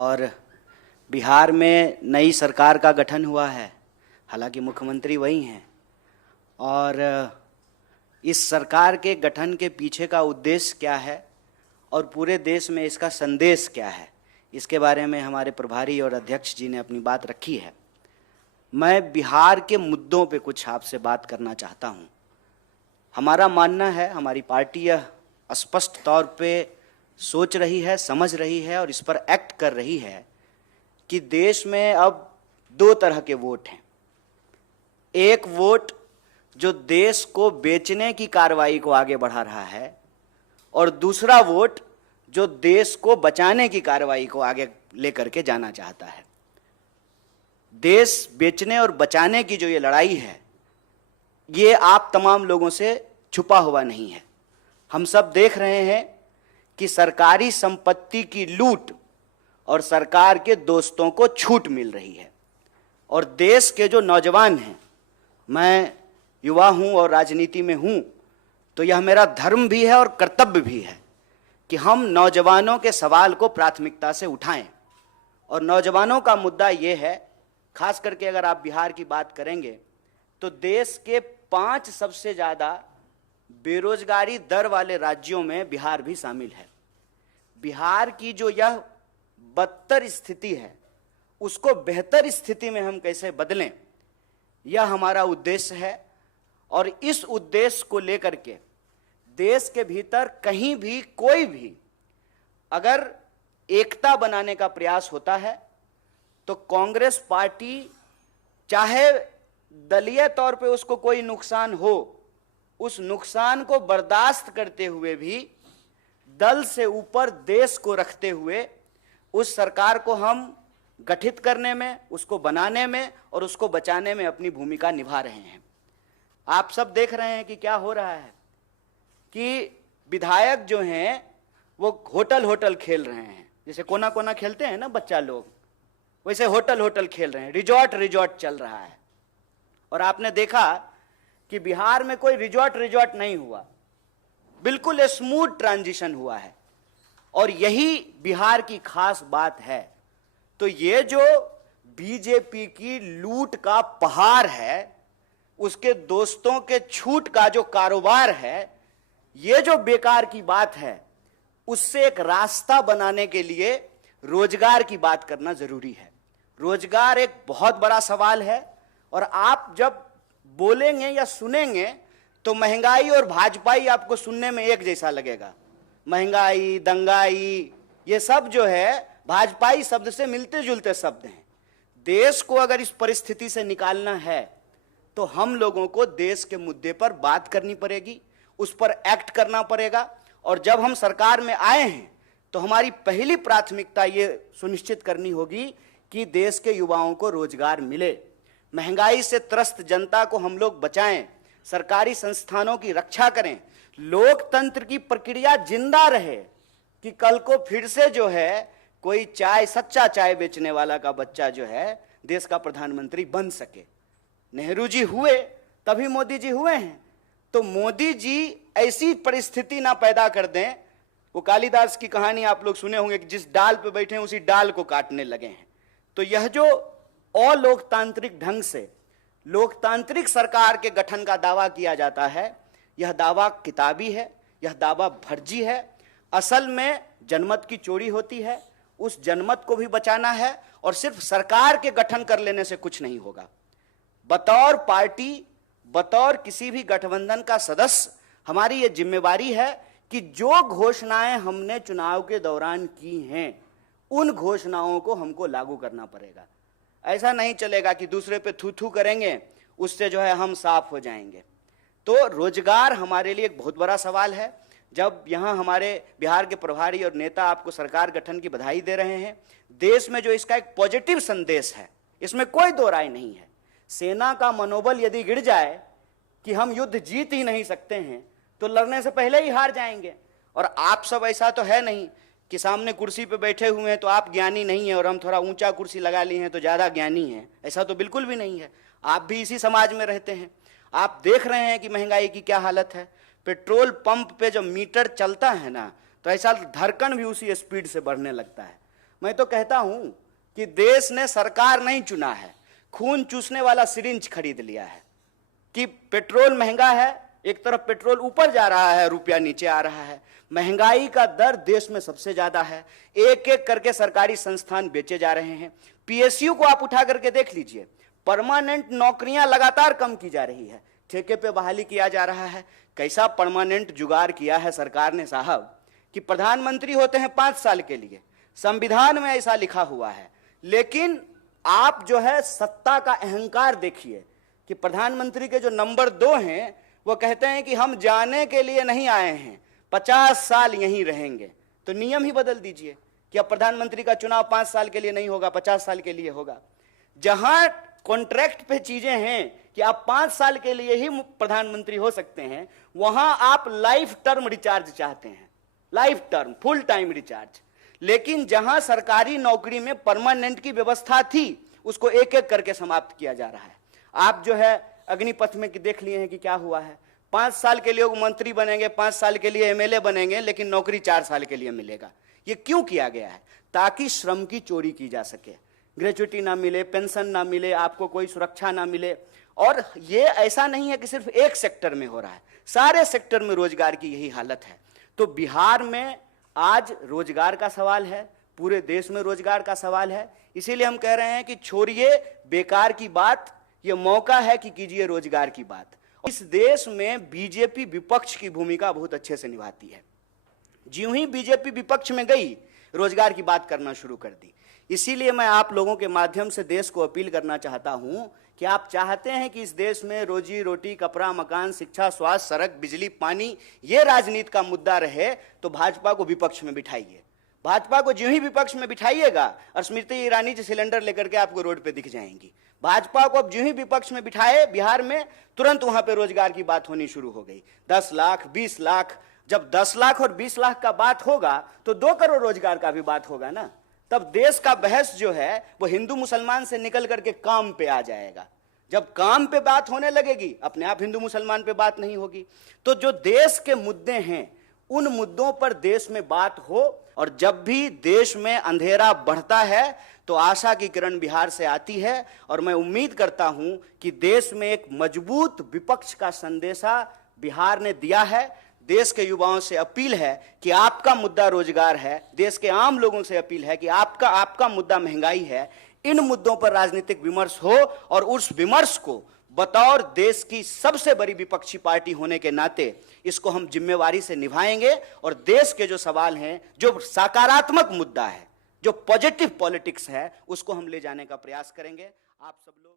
और बिहार में नई सरकार का गठन हुआ है। हालांकि मुख्यमंत्री वही हैं और इस सरकार के गठन के पीछे का उद्देश्य क्या है और पूरे देश में इसका संदेश क्या है, इसके बारे में हमारे प्रभारी और अध्यक्ष जी ने अपनी बात रखी है। मैं बिहार के मुद्दों पे कुछ आपसे बात करना चाहता हूँ। हमारा मानना है, हमारी पार्टी यह स्पष्ट तौर पे सोच रही है, समझ रही है और इस पर एक्ट कर रही है कि देश में अब दो तरह के वोट हैं। एक वोट जो देश को बेचने की कार्रवाई को आगे बढ़ा रहा है और दूसरा वोट जो देश को बचाने की कार्रवाई को आगे लेकर के जाना चाहता है। देश बेचने और बचाने की जो ये लड़ाई है, ये आप तमाम लोगों से छुपा हुआ नहीं है। हम सब देख रहे हैं कि सरकारी संपत्ति की लूट और सरकार के दोस्तों को छूट मिल रही है। और देश के जो नौजवान हैं, मैं युवा हूं और राजनीति में हूं, तो यह मेरा धर्म भी है और कर्तव्य भी है कि हम नौजवानों के सवाल को प्राथमिकता से उठाएं। और नौजवानों का मुद्दा ये है, खास करके अगर आप बिहार की बात करेंगे तो देश के 5 सबसे ज़्यादा बेरोजगारी दर वाले राज्यों में बिहार भी शामिल है। बिहार की जो यह बदतर स्थिति है, उसको बेहतर स्थिति में हम कैसे बदलें, यह हमारा उद्देश्य है। और इस उद्देश्य को लेकर के देश के भीतर कहीं भी कोई भी अगर एकता बनाने का प्रयास होता है तो कांग्रेस पार्टी, चाहे दलीय तौर पे उसको कोई नुकसान हो, उस नुकसान को बर्दाश्त करते हुए भी दल से ऊपर देश को रखते हुए उस सरकार को हम गठित करने में, उसको बनाने में और उसको बचाने में अपनी भूमिका निभा रहे हैं। आप सब देख रहे हैं कि क्या हो रहा है कि विधायक जो हैं वो होटल खेल रहे हैं। जैसे कोना कोना खेलते हैं ना बच्चा लोग, वैसे होटल खेल रहे हैं। रिजॉर्ट चल रहा है। और आपने देखा कि बिहार में कोई रिजॉर्ट नहीं हुआ, बिल्कुल स्मूथ ट्रांजिशन हुआ है। और यही बिहार की खास बात है। तो ये जो बीजेपी की लूट का पहाड़ है, उसके दोस्तों के छूट का जो कारोबार है, ये जो बेकार की बात है, उससे एक रास्ता बनाने के लिए रोजगार की बात करना जरूरी है। रोजगार एक बहुत बड़ा सवाल है। और आप जब बोलेंगे या सुनेंगे तो महंगाई और भाजपाई आपको सुनने में एक जैसा लगेगा। महंगाई, दंगाई, ये सब जो है भाजपाई शब्द से मिलते जुलते शब्द हैं। देश को अगर इस परिस्थिति से निकालना है तो हम लोगों को देश के मुद्दे पर बात करनी पड़ेगी, उस पर एक्ट करना पड़ेगा। और जब हम सरकार में आए हैं तो हमारी पहली प्राथमिकता ये सुनिश्चित करनी होगी कि देश के युवाओं को रोजगार मिले, महंगाई से त्रस्त जनता को हम लोग बचाएं, सरकारी संस्थानों की रक्षा करें, लोकतंत्र की प्रक्रिया जिंदा रहे कि कल को फिर से जो है कोई सच्चा चाय बेचने वाला का बच्चा जो है देश का प्रधानमंत्री बन सके। नेहरू जी हुए तभी मोदी जी हुए हैं। तो मोदी जी ऐसी परिस्थिति ना पैदा कर दें। वो कालिदास की कहानी आप लोग सुने होंगे कि जिस डाल पे बैठे हैं उसी डाल को काटने लगे हैं। तो यह जो अलोकतांत्रिक ढंग से लोकतांत्रिक सरकार के गठन का दावा किया जाता है, यह दावा किताबी है, यह दावा फर्जी है। असल में जनमत की चोरी होती है, उस जनमत को भी बचाना है और सिर्फ सरकार के गठन कर लेने से कुछ नहीं होगा। बतौर पार्टी, बतौर किसी भी गठबंधन का सदस्य, हमारी ये जिम्मेवारी है कि जो घोषणाएं हमने चुनाव के दौरान की हैं, उन घोषणाओं को हमको लागू करना पड़ेगा। ऐसा नहीं चलेगा कि दूसरे पे थू थू करेंगे, उससे जो है हम साफ हो जाएंगे। तो रोजगार हमारे लिए एक बहुत बड़ा सवाल है। जब यहाँ हमारे बिहार के प्रभारी और नेता आपको सरकार गठन की बधाई दे रहे हैं, देश में जो इसका एक पॉजिटिव संदेश है, इसमें कोई दो राय नहीं है। सेना का मनोबल यदि गिर जाए कि हम युद्ध जीत ही नहीं सकते हैं तो लड़ने से पहले ही हार जाएंगे। और आप सब ऐसा तो है नहीं कि सामने कुर्सी पे बैठे हुए हैं तो आप ज्ञानी नहीं हैं और हम थोड़ा ऊंचा कुर्सी लगा लिए हैं तो ज़्यादा ज्ञानी हैं। ऐसा तो बिल्कुल भी नहीं है। आप भी इसी समाज में रहते हैं। आप देख रहे हैं कि महंगाई की क्या हालत है। पेट्रोल पंप पे जब मीटर चलता है ना, तो ऐसा धड़कन भी उसी स्पीड से बढ़ने लगता है। मैं तो कहता हूं कि देश ने सरकार नहीं चुना है, खून चूसने वाला सिरिंज खरीद लिया है। कि पेट्रोल महंगा है, एक तरफ पेट्रोल ऊपर जा रहा है, रुपया नीचे आ रहा है, महंगाई का दर देश में सबसे ज्यादा है, एक एक करके सरकारी संस्थान बेचे जा रहे हैं। पीएसयू को आप उठा करके देख लीजिए, परमानेंट नौकरियां लगातार कम की जा रही है, ठेके पे बहाली किया जा रहा है। कैसा परमानेंट जुगाड़ किया है सरकार ने साहब कि प्रधानमंत्री होते हैं 5 साल के लिए, संविधान में ऐसा लिखा हुआ है। लेकिन आप जो है सत्ता का अहंकार देखिए कि प्रधानमंत्री के जो नंबर 2 हैं वो कहते हैं कि हम जाने के लिए नहीं आए हैं, 50 साल यहीं रहेंगे। तो नियम ही बदल दीजिए कि अब प्रधानमंत्री का चुनाव 5 साल के लिए नहीं होगा, 50 साल के लिए होगा। जहां कॉन्ट्रैक्ट पे चीजें हैं कि आप 5 साल के लिए ही प्रधानमंत्री हो सकते हैं, वहां आप लाइफ टर्म रिचार्ज चाहते हैं, life term full time recharge. लेकिन जहां सरकारी नौकरी में परमानेंट की व्यवस्था थी उसको एक एक करके समाप्त किया जा रहा है। आप जो है अग्निपथ में देख लिए हैं कि क्या हुआ है, 5 साल के लिए वो मंत्री बनेंगे, 5 साल के लिए एमएलए बनेंगे, लेकिन नौकरी 4 साल के लिए मिलेगा। ये क्यों किया गया है? ताकि श्रम की चोरी की जा सके, ग्रेच्युटी ना मिले, पेंशन ना मिले, आपको कोई सुरक्षा ना मिले। और ये ऐसा नहीं है कि सिर्फ एक सेक्टर में हो रहा है, सारे सेक्टर में रोजगार की यही हालत है। तो बिहार में आज रोजगार का सवाल है, पूरे देश में रोजगार का सवाल है। इसीलिए हम कह रहे हैं कि छोड़िए बेकार की बात, ये मौका है कि कीजिए रोजगार की बात। इस देश में बीजेपी विपक्ष की भूमिका बहुत अच्छे से निभाती है। ज्यों ही बीजेपी विपक्ष में गई, रोजगार की बात करना शुरू कर दी। इसीलिए मैं आप लोगों के माध्यम से देश को अपील करना चाहता हूं कि आप चाहते हैं कि इस देश में रोजी रोटी, कपड़ा, मकान, शिक्षा, स्वास्थ्य, सड़क, बिजली, पानी, ये राजनीति का मुद्दा रहे, तो भाजपा को विपक्ष में बिठाइए। भाजपा को ज्यों ही विपक्ष में बिठाइएगा और स्मृति ईरानी जी सिलेंडर लेकर के आपको रोड पे दिख जाएंगी। भाजपा को अब ज्यों ही विपक्ष में बिठाए बिहार में, तुरंत वहां पे रोजगार की बात होनी शुरू हो गई। 10 लाख, 20 लाख, जब 10 लाख और 20 लाख का बात होगा तो 2 करोड़ रोजगार का भी बात होगा ना। तब देश का बहस जो है वो हिंदू मुसलमान से निकल करके काम पे आ जाएगा। जब काम पे बात होने लगेगी, अपने आप हिंदू मुसलमान पे बात नहीं होगी। तो जो देश के मुद्दे हैं, उन मुद्दों पर देश में बात हो। और जब भी देश में अंधेरा बढ़ता है तो आशा की किरण बिहार से आती है। और मैं उम्मीद करता हूं कि देश में एक मजबूत विपक्ष का संदेशा बिहार ने दिया है। देश के युवाओं से अपील है कि आपका मुद्दा रोजगार है, देश के आम लोगों से अपील है कि आपका मुद्दा महंगाई है। इन मुद्दों पर राजनीतिक विमर्श हो और उस विमर्श को बतौर देश की सबसे बड़ी विपक्षी पार्टी होने के नाते इसको हम जिम्मेवारी से निभाएंगे। और देश के जो सवाल हैं, जो सकारात्मक मुद्दा है, जो पॉजिटिव पॉलिटिक्स है, उसको हम ले जाने का प्रयास करेंगे। आप सब लोग